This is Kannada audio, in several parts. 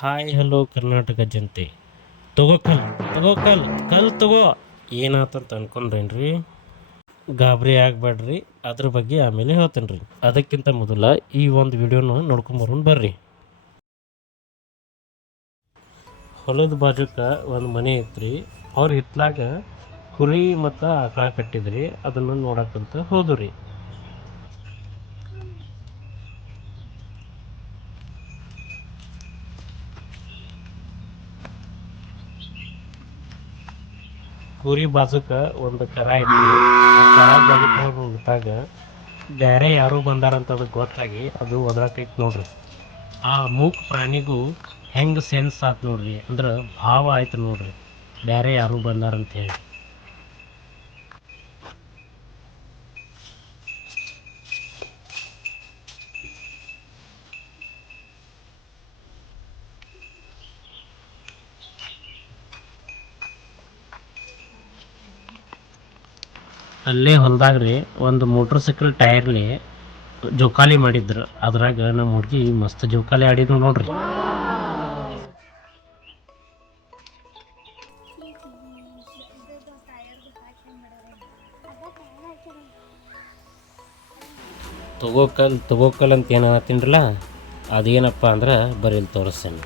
ಹಾಯ್ ಹಲೋ ಕರ್ನಾಟಕ ಜನತೆ. ತಗೋ ಕಲ್ ತಗೋ ಏನಾತಂತ ಅನ್ಕೊಂಡ್ರೇನ್ರಿ? ಗಾಬರಿ ಆಗಬೇಡ್ರಿ, ಅದ್ರ ಬಗ್ಗೆ ಆಮೇಲೆ ಹೇಳ್ತೇನೆ ರೀ. ಅದಕ್ಕಿಂತ ಮೊದಲ ಈ ಒಂದು ವಿಡಿಯೋನ ನೋಡ್ಕೊಂಬರೋಣ ಬರ್ರಿ. ಹೊಲದ ಬಾಜುಕ ಒಂದು ಮನೆ ಐತ್ರಿ. ಅವ್ರ ಹಿತ್ಲಾಗ ಕುರಿ ಮತ್ತು ಆಕಳ ಕಟ್ಟಿದ್ರಿ. ಅದನ್ನು ನೋಡಕ್ಕಂತ ಹೋದ್ರಿ. ಕುರಿ ಬಾಜುಕ ಒಂದು ಕರ ಐತಿ. ಕರ ಬಾಜುಕ ನಿಂತಾಗ ಬೇರೆ ಯಾರು ಬಂದಾರಂತ ಅದಕ್ಕೆ ಗೊತ್ತಾಗಿ ಅದು ಒದರಾಕೈತಿ ನೋಡ್ರಿ. ಆ ಮೂಕ್ ಪ್ರಾಣಿಗೂ ಹೆಂಗೆ ಸೆನ್ಸ್ ಆಯ್ತು ನೋಡ್ರಿ, ಅಂದ್ರೆ ಭಾವ ಆಯ್ತು ನೋಡ್ರಿ, ಬೇರೆ ಯಾರು ಬಂದಾರಂತ ಹೇಳಿ. ಅಲ್ಲೇ ಹೊಲ್ದಾಗ್ರಿ ಒಂದು ಮೋಟ್ರ್ ಸೈಕಲ್ ಟೈರ್ಲಿ ಜೋಕಾಲಿ ಮಾಡಿದ್ರು. ಅದ್ರಾಗ ನಮ್ಮ ಹುಡುಗಿ ಮಸ್ತ್ ಜೋಕಾಲಿ ಆಡಿದ್ವು ನೋಡ್ರಿ. ತಗೋಕಲ್ ಅಂತ ಏನು ತಿನ್ರಲ್ಲ, ಅದೇನಪ್ಪ ಅಂದ್ರೆ ಬರೀ ತೋರಿಸ್ತೇನೆ.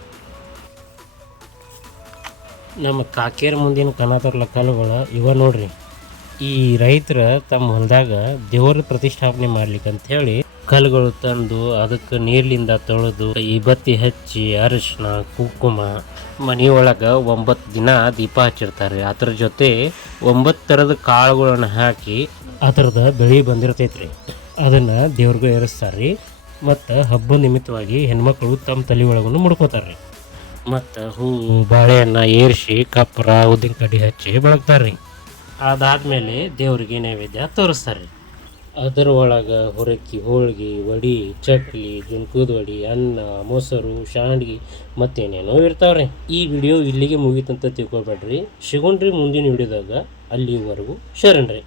ನಮ್ಮ ಕಾಕೇರ ಮುಂದಿನ ಕನತರ್ಲ ಕಲ್ಲುಗಳು ಇವ ನೋಡ್ರಿ. ಈ ರೈತರು ತಮ್ಮ ಹೊಲದಾಗ ದೇವರ ಪ್ರತಿಷ್ಠಾಪನೆ ಮಾಡ್ಲಿಕ್ಕಂತ ಹೇಳಿ ಕಲ್ಲುಗಳು ತಂದು ಅದಕ್ಕೆ ನೀರ್ಲಿಂದ ತೊಳೆದು ಈ ಬತ್ತಿ ಹಚ್ಚಿ ಅರಿಶಿನ ಕುಂಕುಮ ಮನೆಯೊಳಗೆ 9 ದಿನ ದೀಪ ಹಚ್ಚಿರ್ತಾರೆ. ಅದ್ರ ಜೊತೆ 9 ಥರದ ಕಾಳುಗಳನ್ನು ಹಾಕಿ ಅದರದ ಬೆಳೆ ಬಂದಿರ್ತೈತ್ರಿ, ಅದನ್ನು ದೇವ್ರಿಗೂ ಏರಿಸ್ತಾರೆ. ಮತ್ತು ಹಬ್ಬ ನಿಮಿತ್ತವಾಗಿ ಹೆಣ್ಮಕ್ಳು ತಮ್ಮ ತಲೆ ಒಳಗೂ ಮುಡ್ಕೋತಾರೆ. ಮತ್ತು ಹೂವು ಬಾಳೆಹಣ್ಣ ಏರಿಸಿ ಕಪ್ಪರ ಉದ್ದಿನ ಕಡ್ಡಿ ಹಚ್ಚಿ ಬೆಳಗ್ತಾರೆ. ಅದಾದಮೇಲೆ ದೇವರಿಗೆ ನೈವೇದ್ಯ ತೋರಿಸ್ತಾರೆ. ಅದರ ಒಳಗೆ ಹೊರಕ್ಕಿ ಹೋಳ್ಗೆ ವಡಿ ಚಕ್ಲಿ ಜುನ್ಕುದ ವಡಿ ಅನ್ನ ಮೊಸರು ಶಾಂಡ್ಗಿ ಮತ್ತೇನೇನೋ ಇರ್ತಾವ್ರಿ. ಈ ವಿಡಿಯೋ ಇಲ್ಲಿಗೆ ಮುಗೀತಂತ ತಿಳ್ಕೊಬೇಡ್ರಿ. ಸಿಗೋಣ್ರಿ ಮುಂದಿನ ವಿಡಿಯೋದಾಗ. ಅಲ್ಲಿವರೆಗೂ ಶರಣ್ರಿ.